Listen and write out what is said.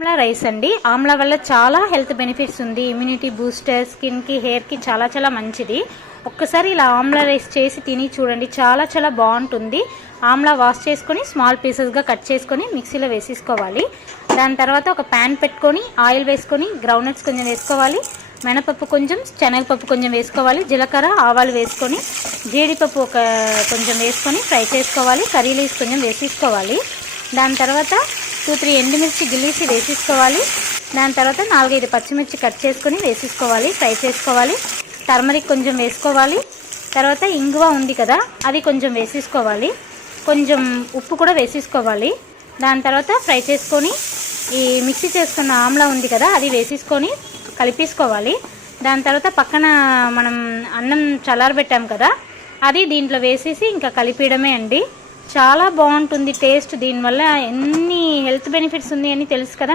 Amla rice అండి. ఆమ్లా వల్ల చాలా హెల్త్ బెనిఫిట్స్ ఉంది. ఇమ్యూనిటీ బూస్టర్, స్కిన్కి, హెయిర్కి చాలా చాలా మంచిది. ఒక్కసారి ఇలా ఆమ్లా రైస్ చేసి తిని చూడండి, చాలా చాలా బాగుంటుంది. ఆమ్లా వాష్ చేసుకొని స్మాల్ పీసెస్గా కట్ చేసుకొని మిక్సీలో వేసేసుకోవాలి. దాని తర్వాత ఒక ప్యాన్ పెట్టుకొని ఆయిల్ వేసుకొని గ్రౌండ్నట్స్ కొంచెం వేసుకోవాలి, మినపప్పు కొంచెం, శనగపప్పు కొంచెం వేసుకోవాలి, జీలకర్ర, ఆవాలు వేసుకొని జీడిపప్పు కొంచెం వేసుకొని ఫ్రై చేసుకోవాలి. కర్రీ లీవ్స్ కొంచెం వేసేసుకోవాలి. దాని తర్వాత 2-3 ఎండుమిర్చి గిల్లీసి వేసేసుకోవాలి. దాని తర్వాత 4-5 పచ్చిమిర్చి కట్ చేసుకొని వేసేసుకోవాలి, ఫ్రై చేసుకోవాలి. టర్మరిక్ కొంచెం వేసుకోవాలి. తర్వాత ఇంగువ ఉంది కదా, అది కొంచెం వేసేసుకోవాలి. కొంచెం ఉప్పు కూడా వేసేసుకోవాలి. దాని తర్వాత ఫ్రై చేసుకొని ఈ మిక్సీ చేసుకున్న ఆమ్లా ఉంది కదా, అది వేసేసుకొని కలిపేసుకోవాలి. దాని తర్వాత పక్కన మనం అన్నం చల్లారబెట్టాం కదా, అది దీంట్లో వేసేసి ఇంకా కలిపేయడమే అండి. చాలా బాగుంటుంది టేస్ట్. దీనివల్ల ఎన్ని హెల్త్ బెనిఫిట్స్ ఉంది అని తెలుసు కదా.